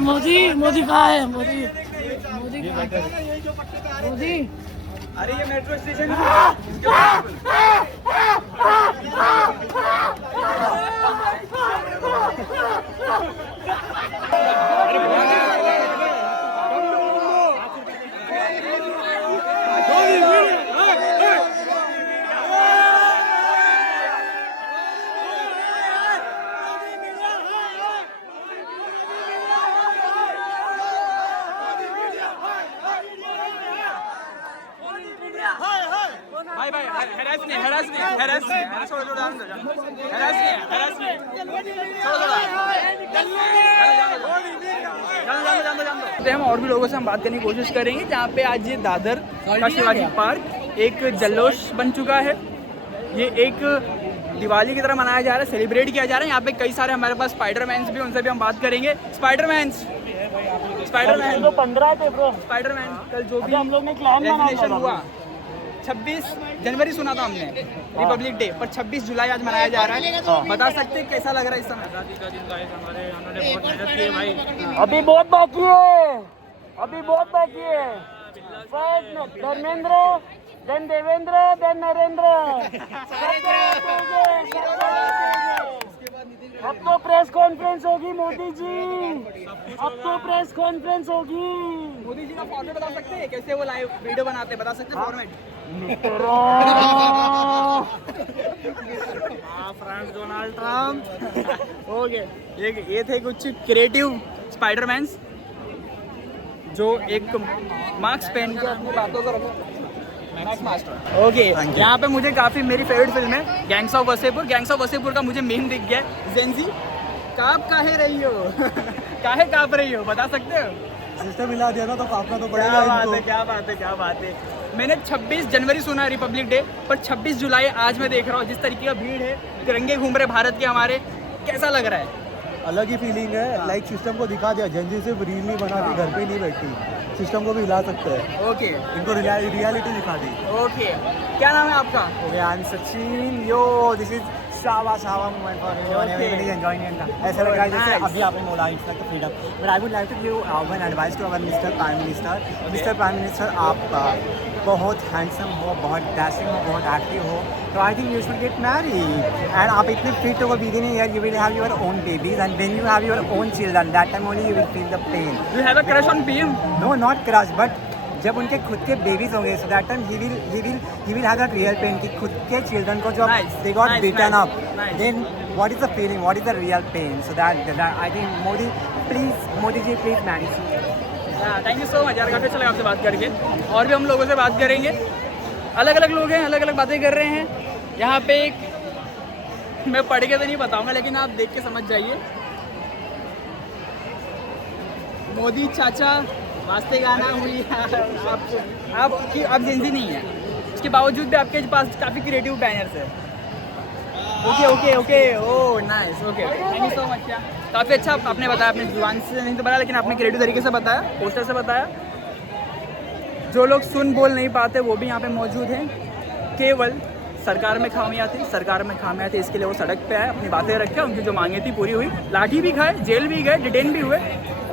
मोदी मोदी कहाँ है? मोदी मोदी मोदी। अरे ये मेट्रो स्टेशन भाई भाई हैरास नहीं छोड़ो छोड़ो हैरास नहीं हम और भी लोगों से हम बात करने की कोशिश करेंगे। जहाँ पे आज ये दादर का शिवाजी पार्क एक जल्लोष बन चुका है। ये एक दिवाली की तरह मनाया जा रहा है, सेलिब्रेट किया जा रहा है। यहाँ पे कई सारे हमारे पास स्पाइडरमैन भी, उनसे भी हम बात करेंगे। स्पाइडरमैन तो 15 थे ब्रो। स्पाइडरमैन कल जो भी हम लोग ने क्लान रेजिग्नेशन हुआ 26 जनवरी सुना था हमने रिपब्लिक डे, पर 26 जुलाई आज मनाया जा रहा है। बता सकते हैं कैसा लग रहा है इस समय? अभी बहुत बाकी है, अभी बहुत बाकी है। Dharmendra, then Devendra, then Narendra. अब तो प्रेस कॉन्फ्रेंस होगी मोदी जी, अब तो प्रेस कॉन्फ्रेंस होगी। मोदी जी का फॉर्मेट बता सकते हैं कैसे वो लाइव वीडियो बनाते हैं? बता सकते हैं format? France Donald Trump. Okay, ये थे कुछ क्रिएटिव स्पाइडरमैन्स जो एक मास्क पहन के अपनी बातों को रखो। ओके, यहाँ पे मुझे काफ़ी मेरी फेवरेट फिल्म है gangs of Wasseypur. Gangs of Wasseypur का मुझे मेन दिख गया जेंजी। काहे रही हो? काप रही हो? बता सकते हो? सिस्टम हिला दिया ना तो काफना तो पड़ेगा। क्या बात है। मैंने 26 जनवरी सुना है रिपब्लिक डे, पर 26 जुलाई आज मैं देख रहा हूँ जिस तरीके का भीड़ है, तिरंगे घूम रहे भारत के हमारे। कैसा लग रहा है? अलग ही फीलिंग है। लाइक सिस्टम को दिखा दिया, जेंजी सिर्फ रील नहीं बनाती, घर पे नहीं बैठती, सिस्टम को भी हिला सकते हैं। ओके, इनको रियलिटी दिखा दी। ओके, क्या नाम है आपका? Okay, I am Sachin. Yo this is शावा moment for everyone, everybody is enjoying it. ऐसा लग रहा है जैसे अभी आपने बोला it's like freedom. But I would like to give one advice to our mister prime minister. Mister prime minister, आप बहुत हैंडसम हो, बहुत डैशिंग हो, बहुत एक्टिव हो, तो I think you should get married. And आप इतने फिट हो within year, you will have your own babies, and when you have your own children, that time only you will feel the pain. You have a crush on PM? No, not crush, but जब उनके खुद के babies होंगे, so that time he will have that real pain कि खुद के children को जो दे got beaten up, then what is the feeling, what is the real pain? So that I think Modi ji please manage. Thank you so much यार, काफ़ी अच्छा लगा आपसे बात करके। और भी हम लोगों से बात करेंगे। अलग अलग लोग हैं, अलग अलग बातें कर रहे हैं। यहाँ पे एक मैं पढ़ के तो नहीं बताऊंगा, लेकिन आप देख के समझ जाइए। मोदी चाचा वास्ते गाना हुई आप जेंजी नहीं है, इसके बावजूद भी आपके पास काफ़ी क्रिएटिव बैनर्स है। Okay, oh nice, okay, thank you so much. क्या काफ़ी अच्छा आपने बताया, अपने जुबान से नहीं तो बताया, लेकिन आपने क्रिएटिव तरीके से बताया, पोस्टर से बताया। जो लोग सुन बोल नहीं पाते वो भी यहाँ पे मौजूद हैं। केवल सरकार में खामियां थी, इसके लिए वो सड़क पे आए, अपनी बातें रखे, उनकी जो मांगे थी पूरी हुई, लाठी भी खाए, जेल भी गए, डिटेन भी हुए,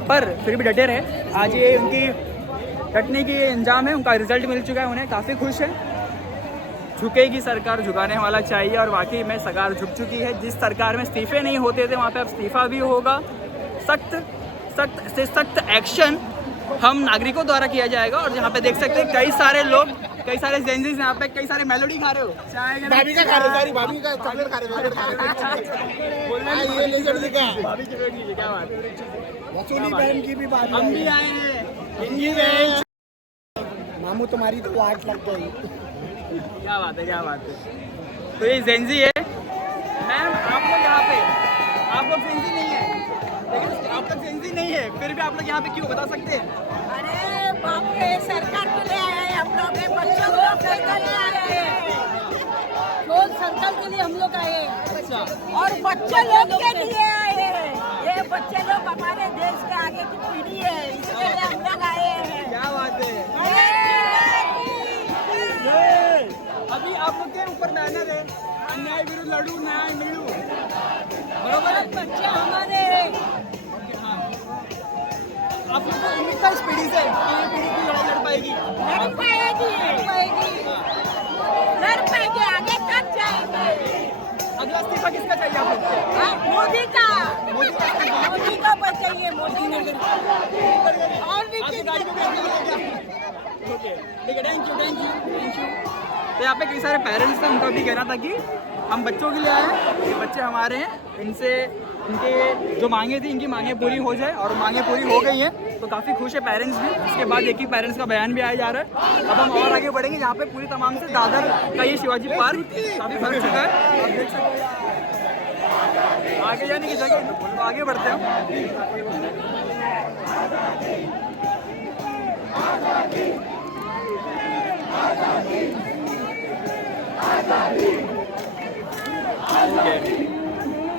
पर फिर भी डटे रहे। आज ये उनकी डटने की अंजाम है, उनका रिजल्ट मिल चुका है, उन्हें काफ़ी खुश है। झुकेगी सरकार, झुकाने वाला चाहिए, और वाकई में सरकार झुक चुकी है। जिस सरकार में इस्तीफे नहीं होते थे वहाँ पे अब इस्तीफा भी होगा। सख्त एक्शन हम नागरिकों द्वारा किया जाएगा। और यहाँ पे देख सकते हैं कई सारे लोग, कई सारे जेंजीज यहाँ पे, कई सारे मेलोडी खा रहे हो, भाभी का खा रहे हो, भाभी का चॉकलेट खा रहे हो, क्या बात है, बहन की भी बात, हम भी आए हैं, इनकी बहन मामू तुम्हारी तो वाट लग गई। क्या बात है। तो ये जेंजी है। मैम आप लोग यहाँ पे, आप लोग जेंजी नहीं है, लेकिन आप लोग जेंजी नहीं है, फिर भी आप लोग यहाँ पे क्यों, बता सकते हैं? अरे बाप रे, सरकार के लिए आए हैं हम लोग, बच्चों को लेकर आए हैं, रोज सरकार के लिए हम लोग आए हैं। अच्छा, और बच्चे लोग के लिए आए हैं। ये बच्चे लोग हमारे देश के आगे की पीढ़ी है, इसके लिए हम लोग आए हैं। क्या बात है। अभी आप लोग के ऊपर बैनर है, अन्याय विरुद्ध लड़ू, न्याय मिलू, बरोबर है? बच्चे हमारे लगता है इस पीढ़ी से कि ये पीढ़ी की लड़ाई लड़ पाएगी? लड़ पाएगी, आगे तक जाएंगे। अगला इस्तीफा किसका चाहिए आप लोग को? मोदी का चाहिए, मोदी ने और भी आपकी गाड़ी में बैठ के ओके, ठीक है, थैंक यू। तो यहाँ पे कई सारे पेरेंट्स थे, उनका भी कहना था कि हम बच्चों के लिए आए हैं, ये बच्चे हमारे हैं, इनसे इनके जो मांगे थी इनकी मांगे पूरी हो जाए, और मांगे पूरी हो गई हैं, तो काफ़ी खुश है पेरेंट्स भी। इसके बाद एक ही पेरेंट्स का बयान भी आया जा रहा है। अब हम और आगे बढ़ेंगे, यहाँ पे पूरी तमाम से दादर का ये शिवाजी पार्क काफ़ी भर चुका है, आप देख सकते हैं। आगे जाने की जगह तो आगे बढ़ते हैं।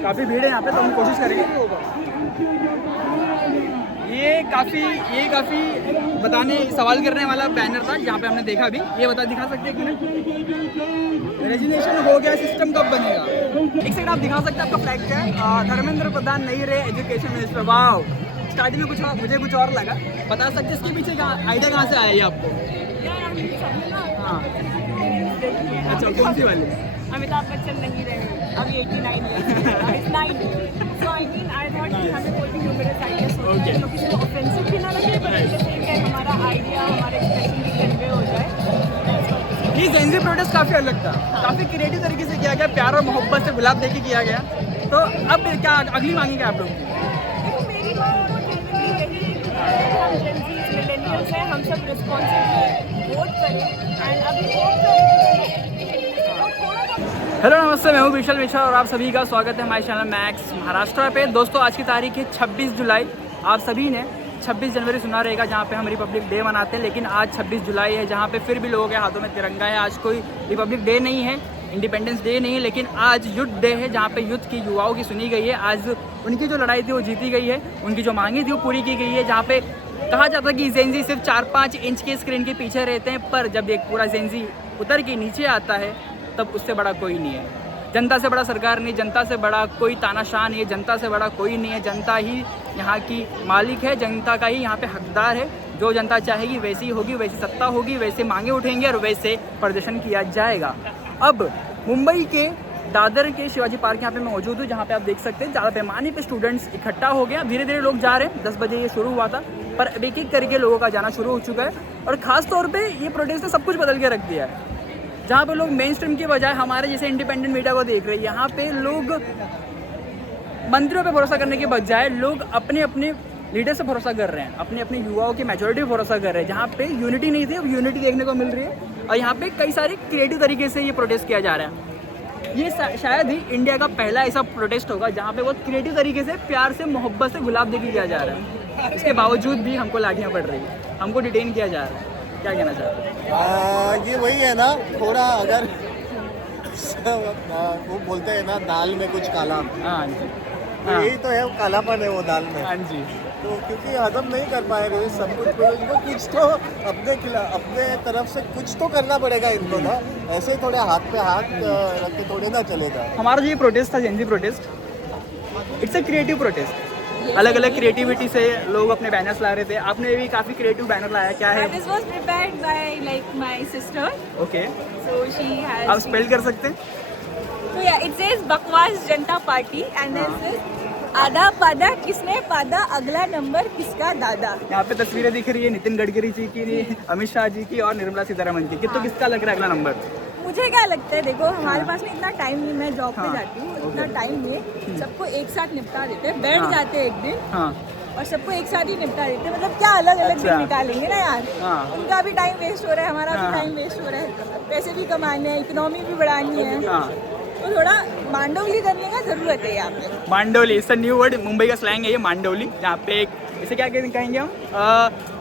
काफ़ी भीड़ है यहाँ पे, तो हम कोशिश करेंगे। ये काफ़ी बताने सवाल करने वाला बैनर था जहाँ पे हमने देखा अभी। ये दिखा सकते हैं कि रेजिग्नेशन हो गया, सिस्टम कब बनेगा? एक सेकंड आप दिखा सकते हैं आपका फ्लैग क्या है? धर्मेंद्र प्रधान नहीं रहे एजुकेशन मिनिस्टर। वाह, स्टार्टिंग में मुझे कुछ और लगा। बता सकते इसके पीछे आइडिया कहाँ से आया ये आपको? हाँ, अच्छा, कौन सी वाली? अमिताभ बच्चन नहीं रहे, अभी 89 years. So I mean, I thought कि हमें कोई भी ह्यूमरस आइडिया सोचना है, किसी को ऑफेंसिव भी ना लगे, पर एट द सेम टाइम हमारा आइडिया, हमारे एक्सप्रेशन भी कन्वे हो जाए। ये जेन ज़ी प्रोटेस्ट काफ़ी अलग था, काफ़ी क्रिएटिव तरीके से किया गया, प्यार और मोहब्बत से गुलाब देके किया गया। तो अब क्या अगली मांगेंगे आप लोग? देखो, मेरी मांग तो जनरली यही है कि हम जेन ज़ीज़ मिलेनियल्स हैं, हम सब रिस्पॉन्सिबली वोट करें, एंड अभी वोट करें। हेलो नमस्ते, मैं हूँ विशाल मिश्रा और आप सभी का स्वागत है हमारे चैनल मैक्स महाराष्ट्र पे। दोस्तों, आज की तारीख है 26 जुलाई। आप सभी ने 26 जनवरी सुना रहेगा जहाँ पे हम रिपब्लिक डे मनाते हैं, लेकिन आज 26 जुलाई है जहाँ पे फिर भी लोगों के हाथों में तिरंगा है। आज कोई रिपब्लिक डे नहीं है, इंडिपेंडेंस डे नहीं है, लेकिन आज युद्ध डे है जहाँ पे युद्ध की युवाओं की सुनी गई है। आज उनकी जो लड़ाई थी वो जीती गई है, उनकी जो मांगी थी वो पूरी की गई है। जहाँ पे कहा जाता है कि जेन ज़ी सिर्फ 4-5 इंच के स्क्रीन के पीछे रहते हैं, पर जब एक पूरा जेन ज़ी उतर के नीचे आता है तब उससे बड़ा कोई नहीं है। जनता से बड़ा सरकार नहीं, जनता से बड़ा कोई तानाशाह नहीं है, जनता से बड़ा कोई नहीं है। जनता ही यहाँ की मालिक है, जनता का ही यहाँ पे हकदार है। जो जनता चाहेगी वैसी होगी, वैसी सत्ता होगी, वैसे मांगे उठेंगे और वैसे प्रदर्शन किया जाएगा। अब मुंबई के दादर के शिवाजी पार्क यहाँ पे मैं मौजूद हूँ, जहाँ पे आप देख सकते हैं ज़्यादा पैमाने पे स्टूडेंट्स इकट्ठा हो गया। धीरे धीरे लोग जा रहे हैं, 10 बजे ये शुरू हुआ था, पर अब एक एक करके लोगों का जाना शुरू हो चुका है। और ख़ास तौर पे ये प्रोटेस्ट ने सब कुछ बदल के रख दिया है। जहाँ पे लोग मेन स्ट्रीम के बजाय हमारे जैसे इंडिपेंडेंट मीडिया को देख रहे हैं, यहाँ पे लोग मंत्रियों पे भरोसा करने के बजाय लोग अपने अपने लीडर से भरोसा कर रहे हैं, अपने अपने युवाओं की मेजोरिटी पे भरोसा कर रहे हैं। जहाँ पे यूनिटी नहीं थी, अब यूनिटी देखने को मिल रही है। और यहाँ पे कई सारे क्रिएटिव तरीके से ये प्रोटेस्ट किया जा रहा है। ये शायद ही इंडिया का पहला ऐसा प्रोटेस्ट होगा जहाँ पे बहुत क्रिएटिव तरीके से, प्यार से, मोहब्बत से गुलाब देके किया जा रहा है। इसके बावजूद भी हमको लाठियाँ पड़ रही है, हमको डिटेन किया जा रहा है। क्या कहना चाहते हैं? ये वही है ना, थोड़ा अगर वो बोलते हैं ना दाल में कुछ काला, हाँ जी, तो यही तो है, वो कालापन है वो दाल में। हाँ जी। तो क्योंकि हजम नहीं कर पाए रहे सब कुछ, इनको कुछ तो अपने तरफ से कुछ तो करना पड़ेगा इनको ना। ऐसे ही थोड़े हाथ पे हाथ रख के थोड़े ना चलेगा। हमारा जो ये प्रोटेस्ट था, gen Z protest, it's a creative protest. अलग अलग क्रिएटिविटी से लोग अपने बैनर्स ला रहे थे। आपने भी काफ़ी क्रिएटिव बैनर लाया, क्या है? This was prepared by like my sister. Okay, So she has. आप स्पेल कर सकते हैं? So yeah, it says बकवास जनता पार्टी and then says आधा पादा किसने पादा, अगला नंबर किसका दादा। यहाँ पे तस्वीरें दिख रही है नितिन गडकरी जी की, अमित शाह जी की और निर्मला सीतारमण की। तो किसका लग रहा है अगला नंबर? मुझे क्या लगता है, देखो हमारे पास में इतना टाइम नहीं, मैं जॉब पे जाती हूँ, इतना टाइम नहीं, सबको एक साथ निपटा देते हैं, बैठ जाते हैं एक दिन हाँ, और सबको एक साथ ही निपटा देते हैं। मतलब क्या अलग अलग दिन निकालेंगे ना यार। हाँ। उनका भी टाइम वेस्ट हो रहा है, हमारा भी टाइम वेस्ट हो रहा है, पैसे भी कमाने हैं, इकोनॉमी भी बढ़ानी है, तो थोड़ा मांडोली करने का जरूरत है यहाँ पे। मांडोली, इसका न्यू वर्ड, मुंबई का स्लैंग है ये मांडोली, जहाँ पे इसे क्या कहेंगे हम,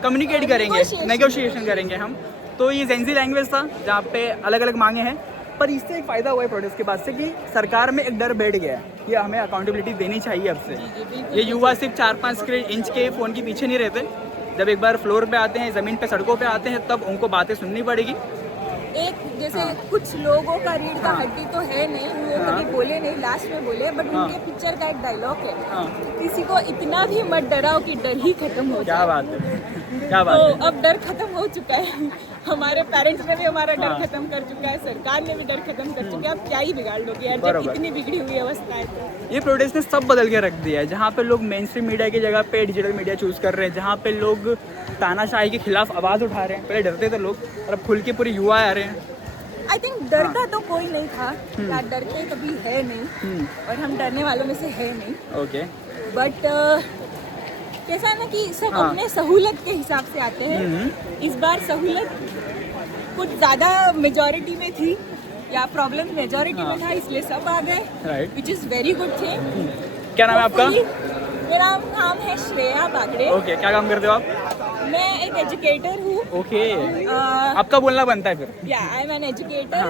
कम्युनिकेट करेंगे, नेगोशिएशन करेंगे हम। तो ये जेन ज़ी लैंग्वेज था जहाँ पे अलग अलग मांगे हैं। पर इससे एक फ़ायदा हुआ है प्रोटेस्ट के बाद से कि सरकार में एक डर बैठ गया है कि हमें अकाउंटेबिलिटी देनी चाहिए अब से। ये युवा सिर्फ 4-5 इंच के फ़ोन के पीछे नहीं रहते। जब एक बार फ्लोर पे आते हैं, ज़मीन पे, सड़कों पे आते हैं, तब उनको बातें सुननी पड़ेगी। एक जैसे कुछ लोगों का रीढ़ का हड्डी तो है नहीं, वो कभी बोले नहीं, लास्ट में बोले, बट उनके पिक्चर का एक डायलॉग है, किसी को इतना भी मत डराओ कि डर ही खत्म हो क्या जाए। बात है, क्या बात तो है। अब डर खत्म हो चुका है, हमारे पेरेंट्स ने भी हमारा डर खत्म कर चुका है, सरकार ने भी डर खत्म कर चुका है। अब क्या ही बिगाड़ लोगे यार, जब बरोबर। इतनी बिगड़ी हुई अवस्था है तो। ये प्रोटेस्ट ने सब बदल के रख दिया है। जहाँ पे लोग मेन स्ट्रीम मीडिया की जगह पे डिजिटल मीडिया चूज कर रहे हैं, जहाँ पे लोग तानाशाही के खिलाफ आवाज़ उठा रहे हैं। पहले डरते थे लोग और अब खुल के पूरे युवा आ रहे हैं। आई थिंक डरता तो कोई नहीं था, या डरते कभी है नहीं, और हम डरने वालों में से है नहीं। ओके, बट कैसा है ना कि सब अपने सहूलत के हिसाब से आते हैं। इस बार सहूलत कुछ ज़्यादा मेजॉरिटी में थी, या प्रॉब्लम मेजॉरिटी में था, इसलिए सब आ गए, right. Which is very good thing. क्या नाम है आपका? मेरा नाम है श्रेया बागड़े। ओके, क्या काम करते हो आप? मैं एक एजुकेटर हूँ। ओके, आपका बोलना बनता है फिर। Yeah, I'm an educator.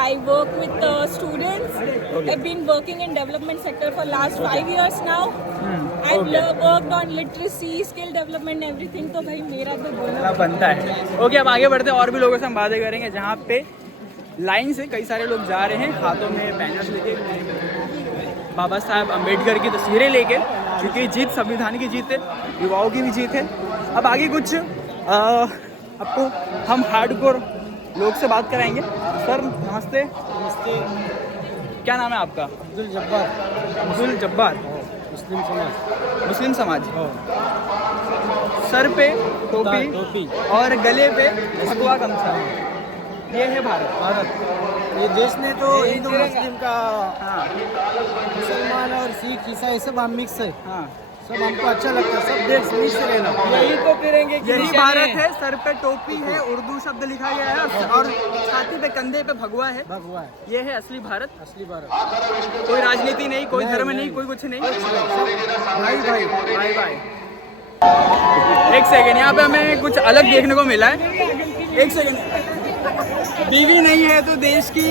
I work with students. I've been working in development sector for last 5 years now. I've worked on literacy, skill development, everything. तो भाई मेरा तो बोलना बनता है। ओके, अब आगे बढ़ते हैं, और भी लोगों से हम बातें करेंगे। जहाँ पे लाइन से कई सारे लोग जा रहे हैं, हाथों में बैनर्स लेके, बाबा साहब अम्बेडकर की तस्वीरें लेके, क्योंकि जीत संविधान की जीत है, युवाओं की भी जीत है। अब आगे कुछ आपको हम हार्डकोर लोग से बात कराएंगे। सर नमस्ते। नमस्ते। क्या नाम है आपका? अब्दुल जब्बार। अब्दुल जब्बार। मुस्लिम समाज। मुस्लिम समाज। सर पे टोपी और गले पे भगवा गमछा, ये है भारत। ये देश ने तो हिंदू मुस्लिम का, हाँ मुसलमान और सिख ईसाई सब हम मिक्स है, हाँ, सब हमको अच्छा लगता है, सब देश मिक्स रहना। यही तो करेंगे, यही भारत है। सर पे टोपी है, उर्दू शब्द लिखा गया है, और छाती पे कंधे पे भगवा है। भगवा है, ये है असली भारत। असली भारत। कोई राजनीति नहीं, कोई धर्म नहीं, कोई कुछ नहीं, भाई भाई भाई भाई। एक सेकेंड, यहाँ पे हमें कुछ अलग देखने को मिला है। एक सेकेंड, बीवी नहीं है तो देश की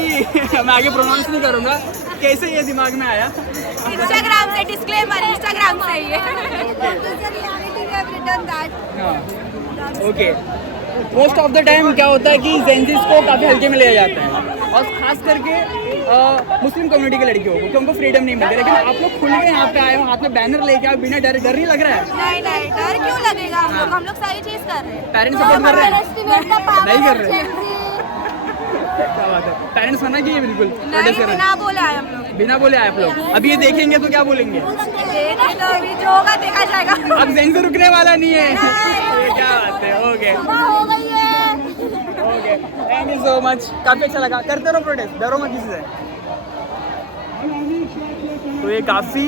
मैं आगे प्रोनाउंस नहीं करूँगा, कैसे ये दिमाग में आया? इंस्टाग्राम से डिस्क्लेमर, इंस्टाग्राम से ये। Okay, most of the time क्या होता है कि जेंजीज को काफ़ी हल्के में लिया जाता है, और खास करके मुस्लिम कम्युनिटी के लड़कियों को, क्योंकि उनको फ्रीडम नहीं मिलती। लेकिन आप लोग खुल के यहाँ पे आए हो, हाथ में बैनर लेके आए, बिना डर नहीं लग रहा है? नहीं, डर क्यों लगेगा? हम लोग सही चीज कर रहे हैं। पेरेंट्स सपोर्ट कर रहे हैं? नहीं कर रहे। क्या बात है, पेरेंट्स मना किए बिल्कुल? बिना बोले आए हम लोग। बिना बोले आए आप लोग? अब ये देखेंगे तो क्या बोलेंगे? तो अभी जो होगा देखा जाएगा। अब जेन से रुकने वाला नहीं है। क्या बात है। ओके हो गई है। Okay, thank you so much, काफ़ी अच्छा लगा। करते रहो प्रोटेस्ट, डरो मत किसी से। तो ये काफ़ी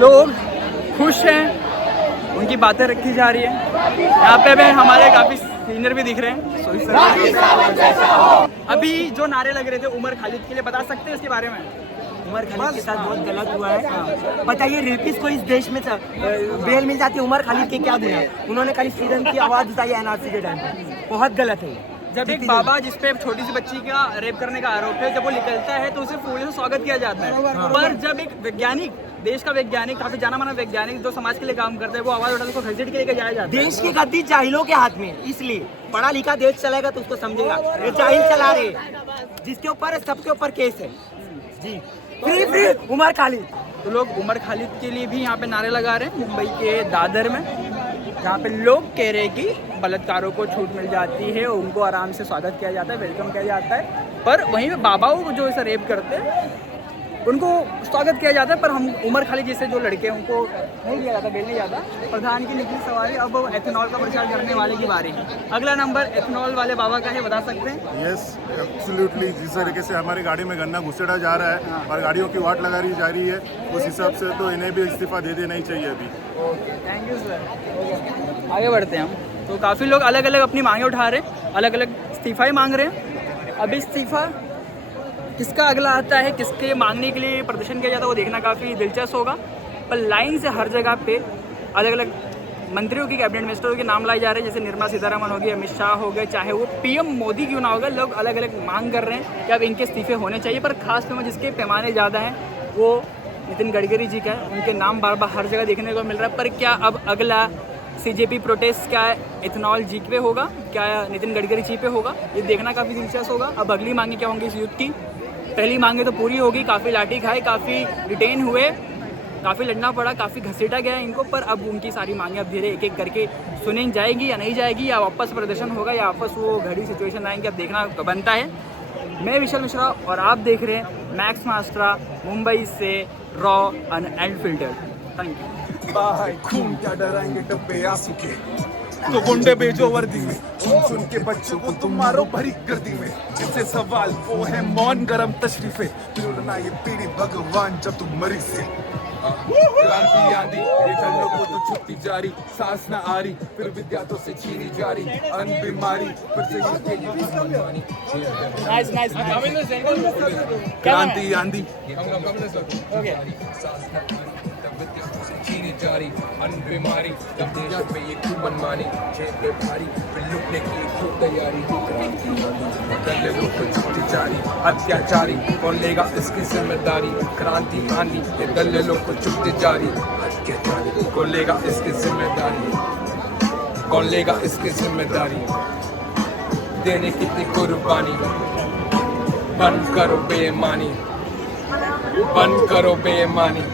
लोग खुश हैं, उनकी बातें रखी जा रही है। यहाँ पे भी हमारे काफ़ी सीनियर भी दिख रहे हैं। अभी जो नारे लग रहे थे उमर खालिद के लिए, बता सकते हैं इसके बारे में? उमर खालिद के साथ बहुत गलत हुआ है। बताइए, रेपिस्ट को इस देश में बेल मिल जाती है, उमर खालिद के क्या दिया? उन्होंने खाली फ्रीडम की आवाज़ उठाई एनआरसी के टाइम पे, बहुत गलत है। जब एक बाबा जिसपे छोटी सी बच्ची का रेप करने का आरोप है, जब वो निकलता है तो उसे फूलों से स्वागत किया जाता है। पर जब एक वैज्ञानिक, देश का वैज्ञानिक, काफी जाना माना वैज्ञानिक जो समाज के लिए काम करता है, वो आवाज उठाकर उसको घसीट के लेकर जाया जाता है। देश की गद्दी जाहिलों के हाथ में, इसलिए पढ़ा लिखा देश चलेगा तो उसको समझेगा। ये जाहिल चला रहे, जिसके ऊपर सबके ऊपर केस है जी। Free free Umar Khalid. तो लोग उमर खालिद के लिए भी यहाँ पे नारे लगा रहे हैं मुंबई के दादर में, जहाँ पे लोग कह रहे हैं कि बलात्कारों को छूट मिल जाती है, उनको आराम से स्वागत किया जाता है, वेलकम किया जाता है। पर वहीं पे बाबाओं को जो ऐसा रेप करते हैं उनको स्वागत किया जाता है, पर हम उमर खालिद जैसे जो लड़के हैं उनको नहीं दिया जाता, बेल नहीं जाता। प्रधान की निकली सवारी, अब एथेनॉल का प्रचार करने वाले की बारी है। अगला नंबर एथेनॉल वाले बाबा का है, बता सकते हैं? Yes, absolutely. जिस तरीके से हमारी गाड़ी में गन्ना घुसेड़ा जा रहा है और गाड़ियों की वाट लगा जा रही है, उस हिसाब से तो इन्हें भी इस्तीफा दे देना ही चाहिए अभी। Okay, thank you sir. आगे बढ़ते हैं हम। तो काफ़ी लोग अलग अलग अपनी मांगे उठा रहे हैं, अलग अलग इस्तीफा ही मांग रहे हैं। अभी इस्तीफा किसका अगला आता है, किसके मांगने के लिए प्रदर्शन किया जाता है, वो देखना काफ़ी दिलचस्प होगा। पर लाइन से हर जगह पे अलग अलग मंत्रियों की, कैबिनेट मिनिस्टरों के नाम लाए जा रहे हैं, जैसे निर्मला सीतारमण हो गई, अमित शाह हो गए, चाहे वो पीएम मोदी क्यों ना होगा, लोग अलग अलग मांग कर रहे हैं कि अब इनके इस्तीफे होने चाहिए। पर खास में जिसके पैमाने ज़्यादा हैं वो नितिन गडकरी जी का है, उनके नाम बार बार हर जगह देखने को मिल रहा है। पर क्या अब अगला CJP प्रोटेस्ट क्या इथेनॉल जी पे होगा, क्या नितिन गडकरी जी पे होगा, ये देखना काफ़ी दिलचस्प होगा। अब अगली मांगे क्या होंगी इस युद्ध की। पहली मांगे तो पूरी होगी, काफ़ी लाठी खाए, काफ़ी डिटेन हुए, काफ़ी लड़ना पड़ा, काफ़ी घसीटा गया इनको, पर अब उनकी सारी मांगे अब धीरे एक एक करके सुनी जाएगी या नहीं जाएगी, या वापस प्रदर्शन होगा या वापस वो घड़ी सिचुएशन आएंगे, अब देखना बनता है। मैं विशाल मिश्रा और आप देख रहे हैं मैक्स मास्ट्रा मुंबई से रॉ अनफिल्टर्ड। Thank you. बाहर खून क्या डराएंगे डब्बे आंसू के, तो गुंडे भेजो वर्दी में, सुन के बच्चों को तुम मारो भरी गर्दी में। इससे सवाल वो है मौन गरम तशरीफे, लुटना ये पीढ़ी भगवान जब तुम मरी से। क्रांति आंधी ये चलो को तो छुट्टी जारी, सांस न आ रही फिर विद्यार्थों से छीनी जारी, अन बीमारी फिर से नाइस नाइस। क्रांति आंधी चीनी जारी, अन बीमारी जब देश पे ये खूब मनमानी, जेब पे भारी फिर लुटने की खूब तैयारी। दंगे लोग को छुट्टी जारी, अत्याचारी कौन लेगा इसकी जिम्मेदारी। क्रांति आंधी ये दल्ले लोग को छुट्टी जारी, अत्याचारी कौन लेगा इसकी जिम्मेदारी। कौन लेगा इसकी जिम्मेदारी। देने कितनी कुर्बानी, बंद करो बेईमानी, बंद करो बेईमानी।